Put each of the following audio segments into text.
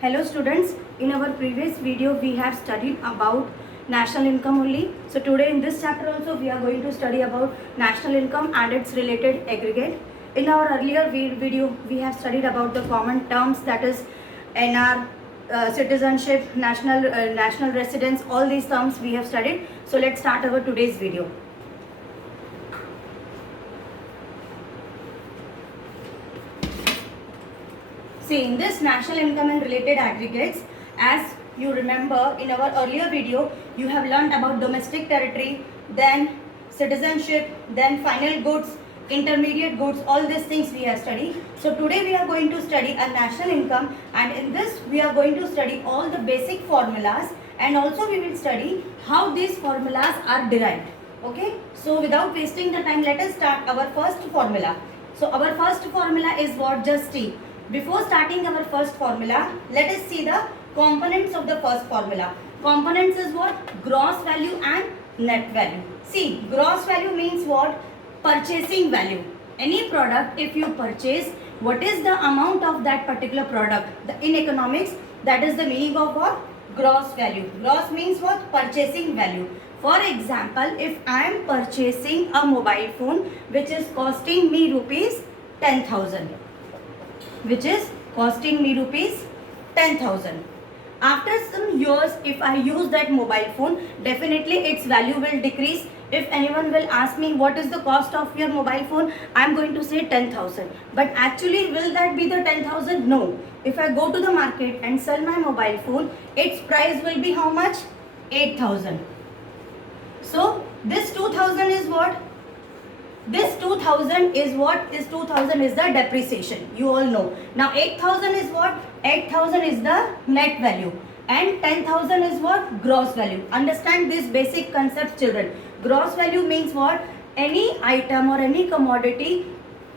Hello students, in our previous video we have studied about national income only. So today in this chapter also we are going to study about national income and its related aggregate. In our earlier video we have studied about the common terms, that is NR, citizenship, national residence, all these terms we have studied. So let's start our today's video. See, in this national income and related aggregates, as you remember in our earlier video, you have learnt about domestic territory, then citizenship, then final goods, intermediate goods, all these things we have studied. So today we are going to study a national income, and in this we are going to study all the basic formulas, and also we will study how these formulas are derived. Okay, so without wasting the time, let us start our first formula. So our first formula is what? Just see. Before starting our first formula, let us see the components of the first formula. Components is what? Gross value and net value. See, gross value means what? Purchasing value. Any product, if you purchase, what is the amount of that particular product? In economics, that is the meaning of what? Gross value. Gross means what? Purchasing value. For example, if I am purchasing a mobile phone which is costing me rupees 10,000. Which is costing me rupees 10,000. After some years, if I use that mobile phone, definitely its value will decrease. If anyone will ask me what is the cost of your mobile phone, I am going to say 10,000. But actually, will that be the 10,000? No. If I go to the market and sell my mobile phone, its price will be how much? 8,000. So this 2,000 is what? This 2,000 is what? This 2,000 is the depreciation. You all know. Now 8,000 is what? 8,000 is the net value. And 10,000 is what? Gross value. Understand this basic concept, children. Gross value means what? Any item or any commodity,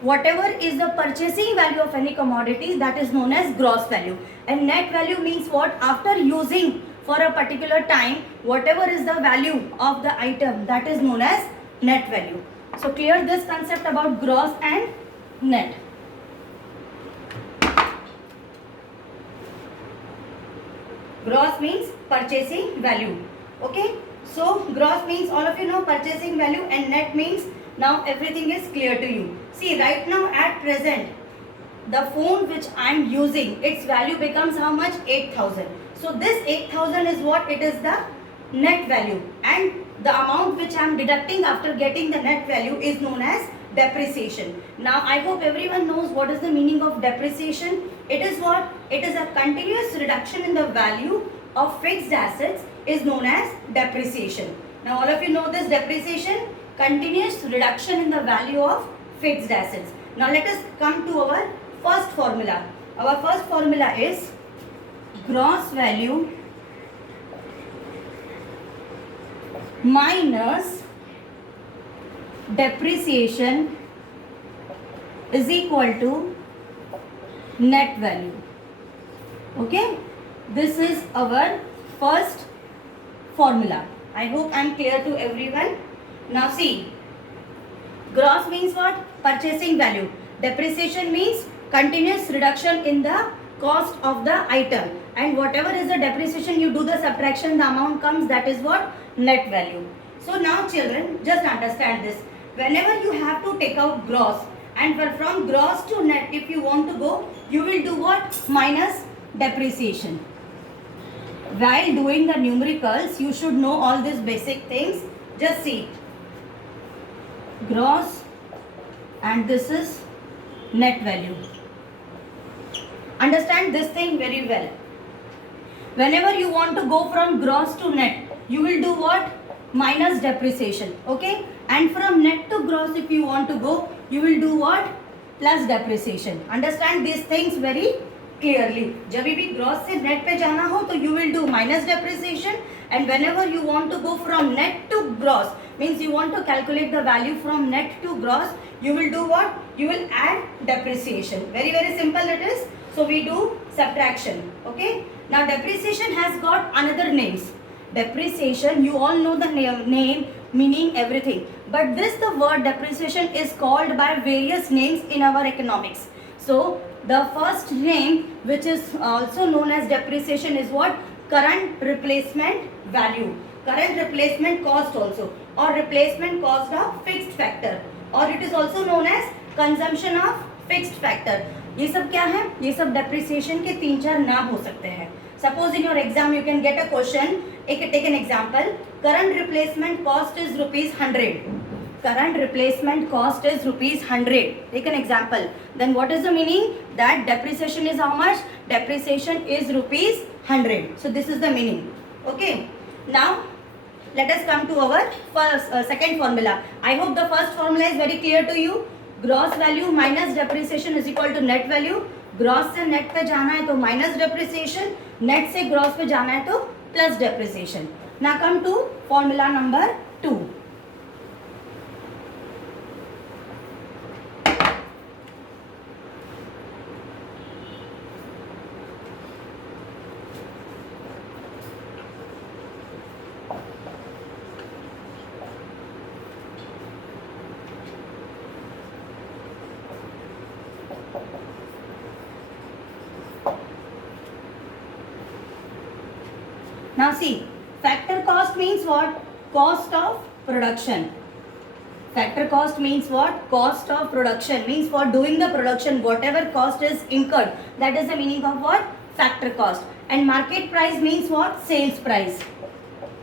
whatever is the purchasing value of any commodity, that is known as gross value. And net value means what? After using for a particular time, whatever is the value of the item, that is known as net value. So clear this concept about gross and net. Gross means purchasing value. Okay. So gross means all of you know purchasing value, and net means now everything is clear to you. See, right now at present, the phone which I am using, its value becomes how much? 8,000. So this 8,000 is what? It is the net value, and the amount which I am deducting after getting the net value is known as depreciation. Now I hope everyone knows what is the meaning of depreciation. It is what? It is a continuous reduction in the value of fixed assets is known as depreciation. Now all of you know this depreciation, continuous reduction in the value of fixed assets. Now let us come to our first formula. Our first formula is gross value minus depreciation is equal to net value. Okay, this is our first formula. I hope I am clear to everyone. Now see, gross means what? Purchasing value. Depreciation means continuous reduction in the cost of the item, and whatever is the depreciation, you do the subtraction, the amount comes, that is what? Net value. So now children, just understand this. Whenever you have to take out gross, and from gross to net, if you want to go, you will do what? Minus depreciation. While doing the numericals, you should know all these basic things. Just see, gross, and this is net value. Understand this thing very well. Whenever you want to go from gross to net, you will do what? Minus depreciation. Okay, and from net to gross, if you want to go, you will do what? Plus depreciation. Understand these things very clearly. जब भी gross से net पे जाना हो, तो you will do minus depreciation, and whenever you want to go from net to gross, means you want to calculate the value from net to gross, you will do what? You will add depreciation. Very simple it is. So we do subtraction. Okay. Now depreciation has got another names. Depreciation, you all know the name meaning everything. But the word depreciation is called by various names in our economics. So The first name, which is also known as depreciation, is what? Current replacement value, current replacement cost also, or replacement cost of fixed factor, or it is also known as consumption of fixed factor. ये सब क्या है? ये सब depreciation के 3-4 नाम हो सकते हैं. Suppose in your exam you can get a question. Take an example. Current replacement cost is ₹100. Current replacement cost is ₹100. Take an example. Then what is the meaning? That depreciation is how much? Depreciation is ₹100. So this is the meaning. Okay. Now let us come to our second formula. I hope the first formula is very clear to you. Gross value minus depreciation is equal to net value. Gross से net पे जाना है तो minus depreciation, net से gross पे जाना है तो plus depreciation. Now come to formula number 2. Now see, factor cost means what? Cost of production. Factor cost means what? Cost of production means for doing the production, whatever cost is incurred, that is the meaning of what? Factor cost. And market price means what? Sales price.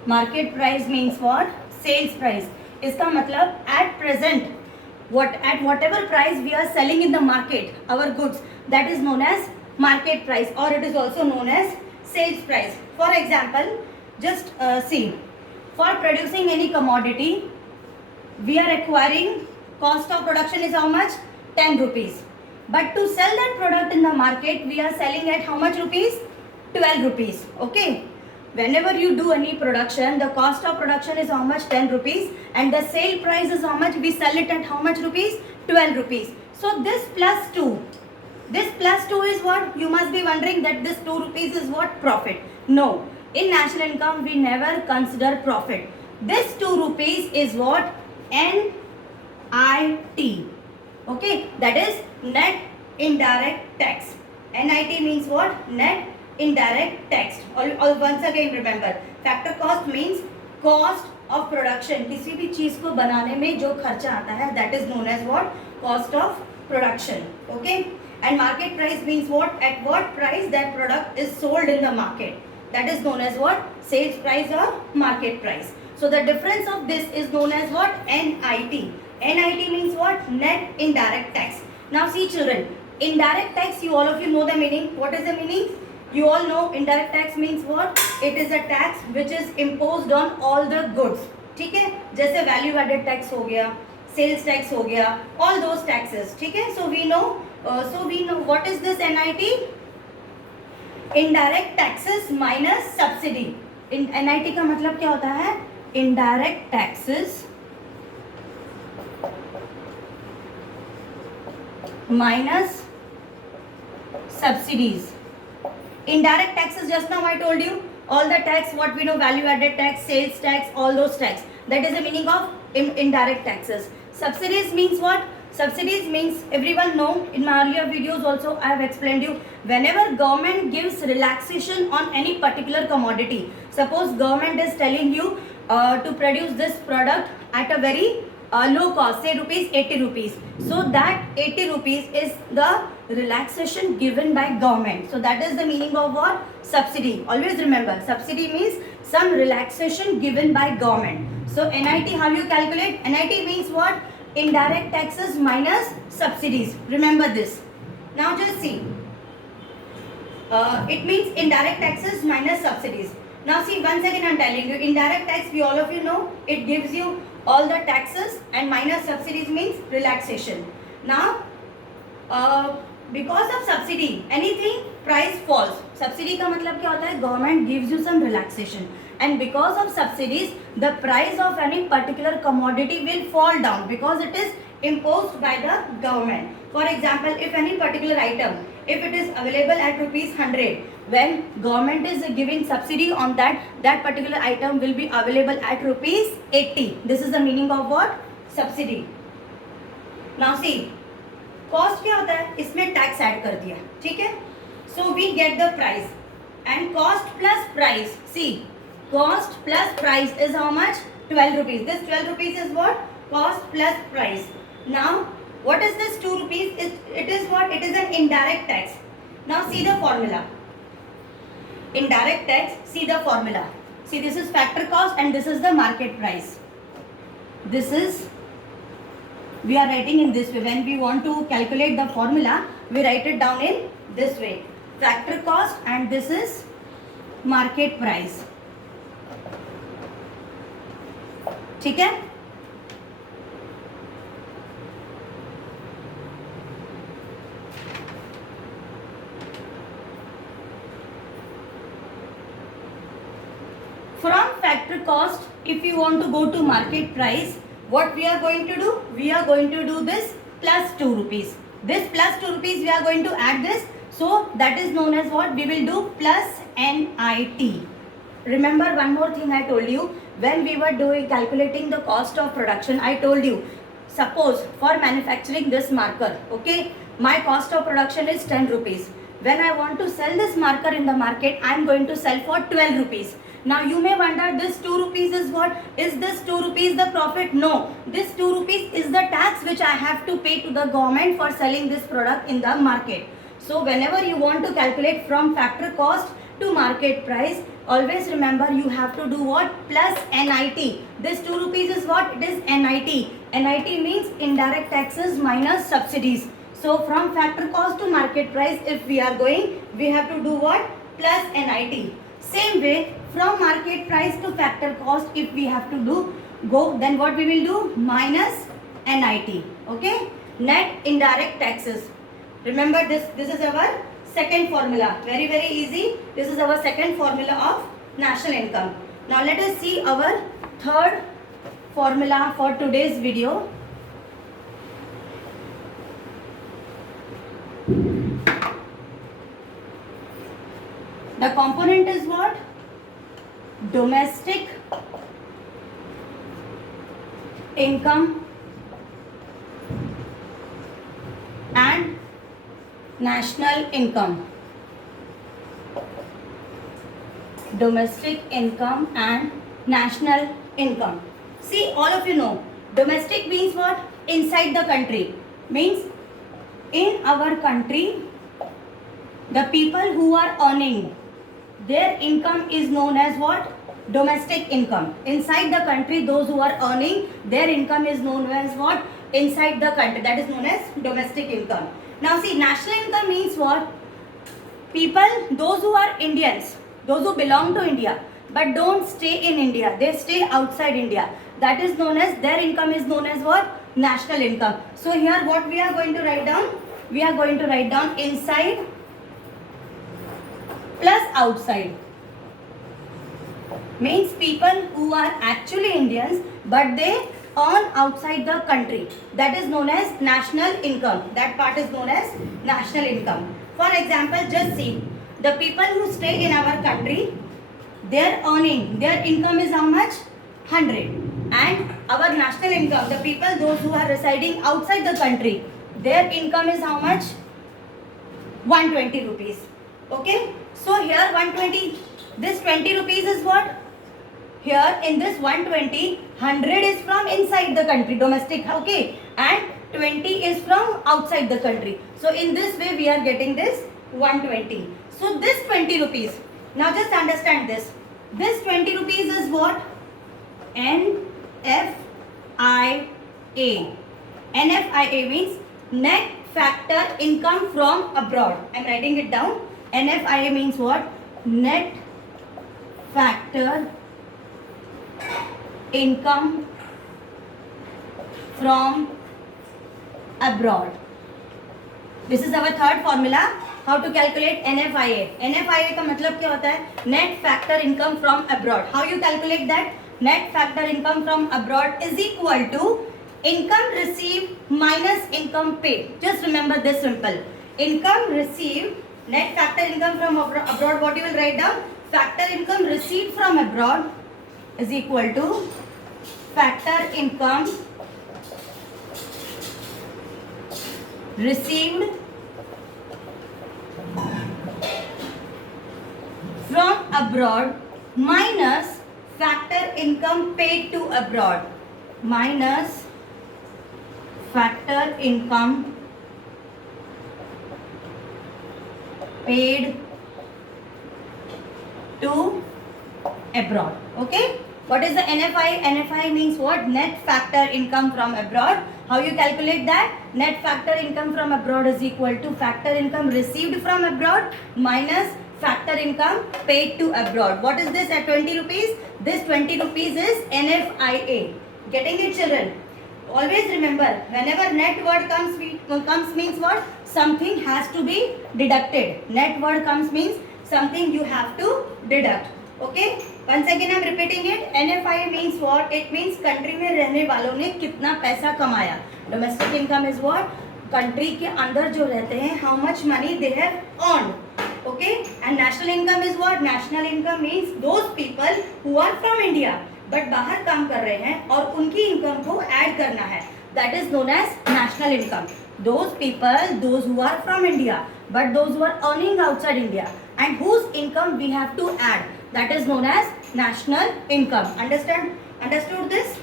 Market price means what? Sales price. इसका मतलब at present, at whatever price we are selling in the market our goods, that is known as market price, or it is also known as sales price. For example, just see, for producing any commodity, we are acquiring, cost of production is how much? 10 rupees. But to sell that product in the market, we are selling at how much rupees? 12 rupees. Okay. Whenever you do any production, the cost of production is how much? 10 rupees. And the sale price is how much? We sell it at how much rupees? 12 rupees. So this plus 2. This plus 2 is what? You must be wondering that this 2 rupees is what? Profit. No. In national income, we never consider profit. This 2 rupees is what? NIT. Okay. That is net indirect tax. NIT means what? Net indirect tax. Once again remember, factor cost means cost of production. किसी भी चीज को बनाने में जो खर्चा आता है, that is known as what? Cost of production. Okay. And market price means what? At what price that product is sold in the market. That is known as what? Sales price or market price. So the difference of this is known as what? NIT. NIT means what? Net indirect tax. Now see children, indirect tax, you all of you know the meaning. What is the meaning? You all know indirect tax means what? It is a tax which is imposed on all the goods. ठीक है? जैसे value added tax हो गया, sales tax हो गया, all those taxes. ठीक है? So we know what is this NIT? Indirect taxes minus subsidy. NIT का मतलब क्या होता है? Indirect taxes minus subsidies. Indirect taxes, just now I told you, all the tax what we know, value added tax, sales tax, all those tax. That is the meaning of indirect taxes. Subsidies means what? Subsidies means, everyone know, in my earlier videos also I have explained you, whenever government gives relaxation on any particular commodity. Suppose government is telling you to produce this product at a very low cost, say rupees 80 rupees. So that 80 rupees is the relaxation given by government. So that is the meaning of what? Subsidy. Always remember, subsidy means some relaxation given by government. So NIT, how you calculate? NIT means what? Indirect taxes minus subsidies. Remember this. Now just see. It means indirect taxes minus subsidies. Now see, once again I am telling you, indirect tax, we all of you know, it gives you all the taxes, and minus subsidies means relaxation. Now, because of subsidy, anything price falls. Subsidy का मतलब क्या होता है? Government gives you some relaxation, and because of subsidies, the price of any particular commodity will fall down because it is imposed by the government. For example, if any particular item, if it is available at rupees 100, when government is giving subsidy on that particular item will be available at rupees 80. This is the meaning of what? Subsidy. Now see, cost क्या होता है, इसमें tax add कर दिया, ठीक है. So we get the price and cost plus price. See, cost plus price is how much, 12 rupees. This 12 rupees is what, cost plus price. Now what is this 2 rupees? It is what, it is an indirect tax. Now see the formula. Indirect tax, see the formula. See, this is factor cost and this is the market price. This is, we are writing in this way. When we want to calculate the formula, we write it down in this way. Factor cost and this is market price. ठीक है. From factor cost, if you want to go to market price, what we are going to do? We are going to do this plus 2 rupees. This plus 2 rupees we are going to add this. So that is known as what? We will do plus NIT. Remember one more thing I told you. When we were doing calculating the cost of production, I told you, suppose for manufacturing this marker, okay, my cost of production is 10 rupees. When I want to sell this marker in the market, I am going to sell for 12 rupees. Now you may wonder, this 2 rupees is what? Is this 2 rupees the profit? No. This 2 rupees is the tax which I have to pay to the government for selling this product in the market. So whenever you want to calculate from factor cost to market price, always remember you have to do what? Plus NIT. This 2 rupees is what? It is NIT. NIT means indirect taxes minus subsidies. So from factor cost to market price, if we are going, we have to do what? Plus NIT. Same way, from market price to factor cost, if we have to do go, then what we will do? Minus NIT. Okay? Net indirect taxes. Remember this is our second formula. Very, very easy. This is our second formula of national income. Now let us see our third formula for today's video. The component is what? Domestic income and national income. Domestic income and national income. See, all of you know, domestic means what? Inside the country. Means in our country, the people who are earning, their income is known as what? Domestic income. Inside the country, those who are earning, their income is known as what? Inside the country. That is known as domestic income. Now see, national income means what? People, those who are Indians, those who belong to India, but don't stay in India. They stay outside India. That is known as, their income is known as what? National income. So here what we are going to write down? We are going to write down inside plus outside. Means people who are actually Indians but they earn outside the country. That is known as national income. That part is known as national income. For example, just see, the people who stay in our country, their earning, their income is how much? 100. And our national income, the people, those who are residing outside the country, their income is how much? 120 rupees. Okay? So here 120, this 20 rupees is what? Here in this 120, 100 is from inside the country, domestic, okay, and 20 is from outside the country. So in this way we are getting this 120. So this 20 rupees, now just understand this. This 20 rupees is what? NFIA. NFIA means net factor income from abroad. I am writing it down. NFIA means what? Net factor income from abroad. This is our third formula. How to calculate NFIA? NFIA का मतलब क्या होता है? Net factor income from abroad. How you calculate that? Net factor income from abroad is equal to income received minus income paid. Just remember this simple. Income received, net factor income from abroad, what you will write down? Factor income received from abroad is equal to factor income received from abroad minus factor income paid to abroad, minus factor income paid to abroad. Okay, what is the NFI? NFI means what? Net factor income from abroad. How you calculate that? Net factor income from abroad is equal to factor income received from abroad minus factor income paid to abroad. What is this at 20 rupees? This 20 rupees is NFIA. Getting it, children? Always remember, whenever net word comes means what? Something has to be deducted. Net word comes means something you have to deduct. Okay? Once again I'm repeating it. NFI means what? It means country में रहने वालों ने कितना पैसा कमाया. Domestic income is what? Country के अंदर जो रहते हैं, how much money they have earned. Okay? And national income is what? National income means those people who are from India but बाहर काम कर रहे हैं और उनकी इनकम को ऐड करना है. That is known as national income. Those people, those who are from India but those who are earning outside India and whose income we have to add, that is known as national income. Understood this?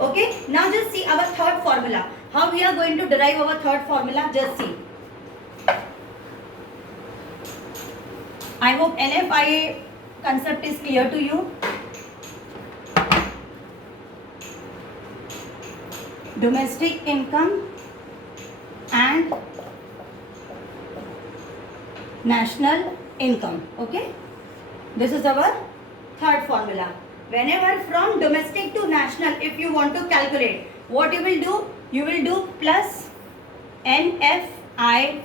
Okay, now just see our third formula. How we are going to derive our third formula? Just see. I hope NFIA concept is clear to you. Domestic income and national income. Okay, this is our third formula. Whenever from domestic to national, if you want to calculate, what you will do? You will do plus NFIA.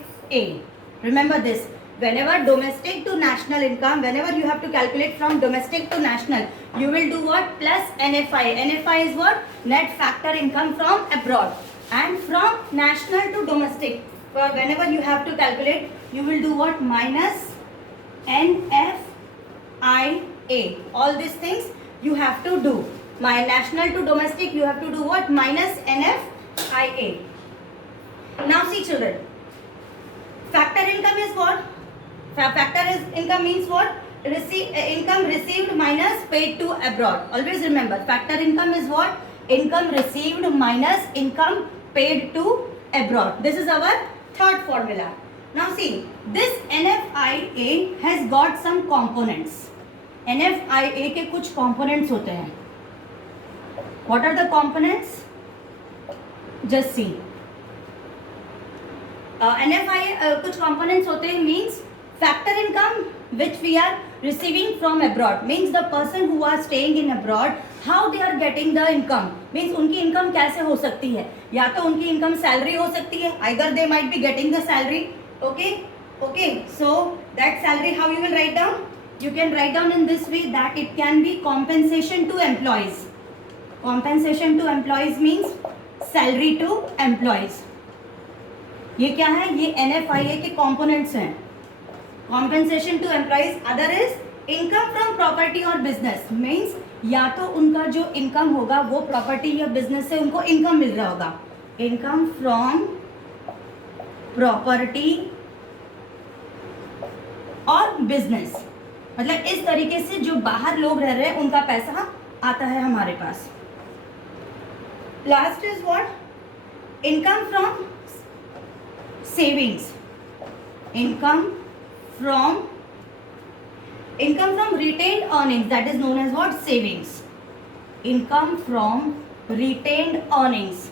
Remember this. Whenever domestic to national income, whenever you have to calculate from domestic to national, you will do what? Plus NFI. NFI is what? Net factor income from abroad. And from national to domestic, whenever you have to calculate, you will do what? Minus NFIA. All these things you have to do. My national to domestic, you have to do what? Minus NFIA. Now see, children. Factor income is what? Factor income means what? Income received minus paid to abroad. Always remember, factor income is what? Income received minus income paid to abroad. This is our third formula. Now see, this NFIA has got some components. NFIA के कुछ components होते हैं. What are the components? Just see. NFIA कुछ components होते हैं means factor income which we are receiving from abroad, means the person who are staying in abroad, how they are getting the income, means उनकी income कैसे हो सकती है? या तो उनकी income salary हो सकती है, either they might be getting the salary. Okay, so that salary how you will write down? You can write down in this way that it can be compensation to employees. Compensation to employees means salary to employees. ये क्या है? ये NFIA के components हैं. Compensation to employees. Other is income from property or business, means या तो उनका जो income होगा वो property या business से उनको income मिल रहा होगा. Income from property और business, मतलब इस तरीके से जो बाहर लोग रह रहे हैं उनका पैसा आता है हमारे पास. Last is what? Income from savings. Income from retained earnings, that is known as what? Savings. Income from retained earnings.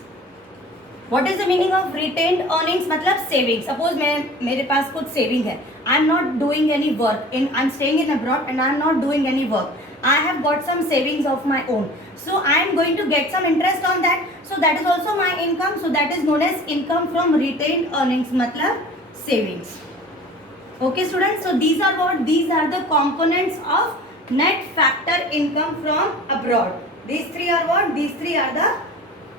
What is the meaning of retained earnings? मतलब savings. Suppose मेरे पास कुछ saving है. I am not doing any work. I am staying in abroad and I am not doing any work. I have got some savings of my own. So I am going to get some interest on that. So that is also my income. So that is known as income from retained earnings. मतलब savings. Okay, students. So these are what? These are the components of net factor income from abroad. These three are what? These three are the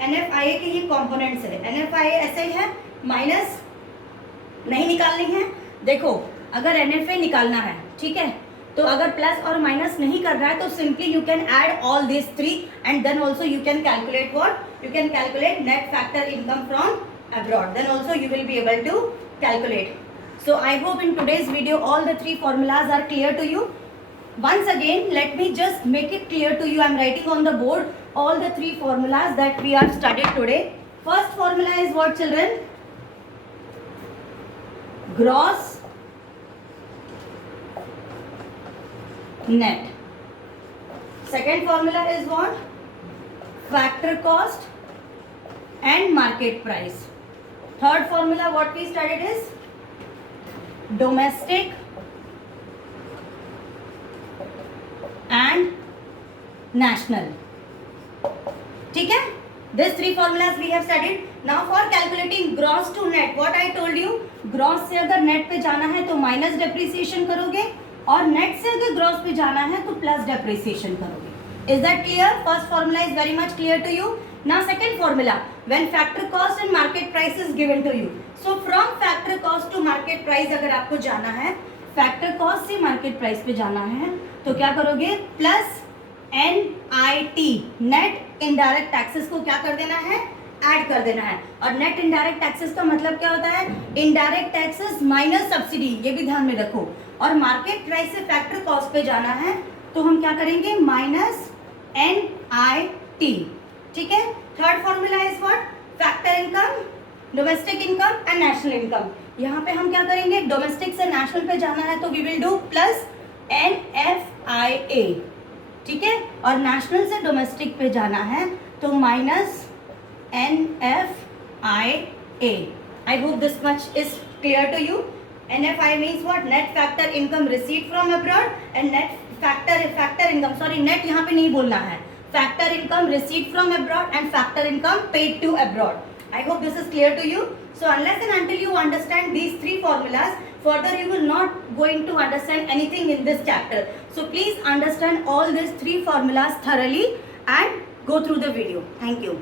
NFIA के ये components है. NFIA ऐसे ही है. Minus नहीं निकालनी है. देखो, अगर NFA निकालना है, ठीक है, तो अगर प्लस और माइनस नहीं कर रहा है तो simply you can add all this three and then also you can calculate what? You can calculate net factor income from abroad. Then also you will be able to calculate. So I hope in today's video all the three formulas are clear to you. Once again, let me just make it clear to you. I am writing on the board all the three formulas that we have studied today. First formula is what, children? Gross net. Second formula is what? Factor cost and market price. Third formula what we studied is domestic and national. ठीक है? These three formulas we have studied. Now for calculating gross to net, what I told you, gross से अगर net पे जाना है तो minus depreciation करोगे और net से अगर gross पे जाना है तो plus depreciation करोगे. Is that clear? First formula is very much clear to you. Now second formula, when factor cost and market price is given to you. So from factor cost to market price अगर आपको जाना है, factor cost से market price पे जाना है तो क्या करोगे? Plus NIT, net indirect taxes को क्या कर देना है? ऐड कर देना है. और नेट इनडायरेक्ट टैक्सेस का मतलब क्या होता है? इनडायरेक्ट टैक्सेस माइनस सब्सिडी, ये भी ध्यान में रखो. और मार्केट प्राइस से फैक्टर कॉस्ट पे जाना है तो हम क्या करेंगे? Minus NIT. ठीक है? Third formula is what? Factor income, domestic income and national income. यहाँ पे हम क्या करेंगे? डोमेस्टिक से नेशनल पे जाना है तो we will do plus NFIA. ठीक है? और नेशनल से डोमेस्टिक पे जाना है तो minus NFIA. I hope this much is clear to you. NFI means what? Net factor income received from abroad and net factor income. Sorry, net यहाँ पे नहीं बोलना है. Factor income received from abroad and factor income paid to abroad. I hope this is clear to you. So unless and until you understand these three formulas, further you will not going to understand anything in this chapter. So please understand all these three formulas thoroughly and go through the video. Thank you.